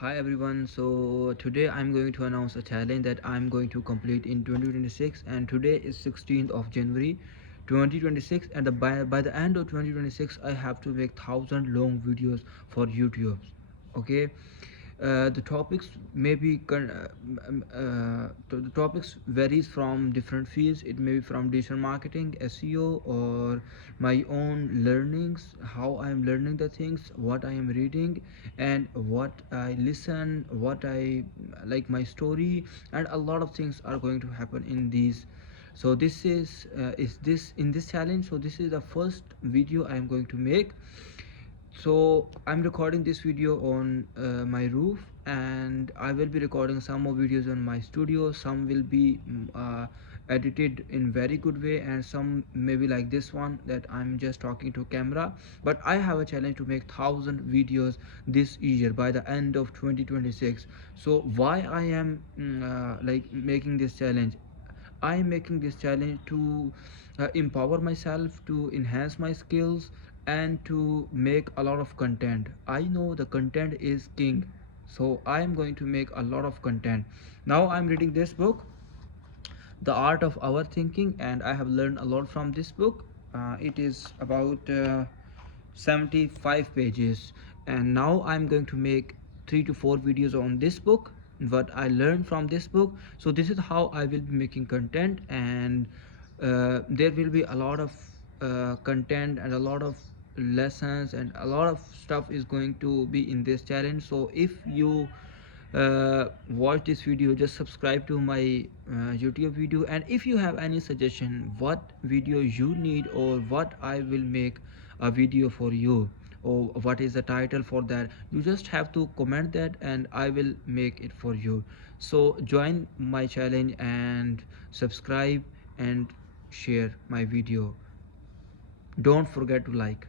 Hi everyone, so today I'm going to announce a challenge that I'm going to complete in 2026, and today is 16th of January 2026, and by the end of 2026 I have to make 1,000 long videos for YouTube. Okay, the topics may be the topics varies from different fields. It may be from digital marketing, SEO, or my own learnings, how I am learning the things, what I am reading, and what I listen, what I like, my story, and a lot of things are going to happen in these. So this is this in this challenge. So this is the first video I am going to make. So I'm recording this video on my roof, and I will be recording some more videos on my studio. Some will be edited in very good way, and some maybe like this one that I'm just talking to camera. But I have a challenge to make 1,000 videos this year by the end of 2026. So why I am like making this challenge? I am making this challenge to empower myself, to enhance my skills, and to make a lot of content. I know the content is king, so I am going to make a lot of content. Now I'm reading this book, The Art of Our Thinking, and I have learned a lot from this book. It is about 75 pages, and now I'm going to make 3 to 4 videos on this book, what I learned from this book. So this is how I will be making content, and there will be a lot of content and a lot of lessons, and a lot of stuff is going to be in this challenge. So if you watch this video, just subscribe to my YouTube video, and if you have any suggestion what video you need, or what I will make a video for you, or what is the title for that, you just have to comment that and I will make it for you. So join my challenge and subscribe and share my video. Don't forget to like.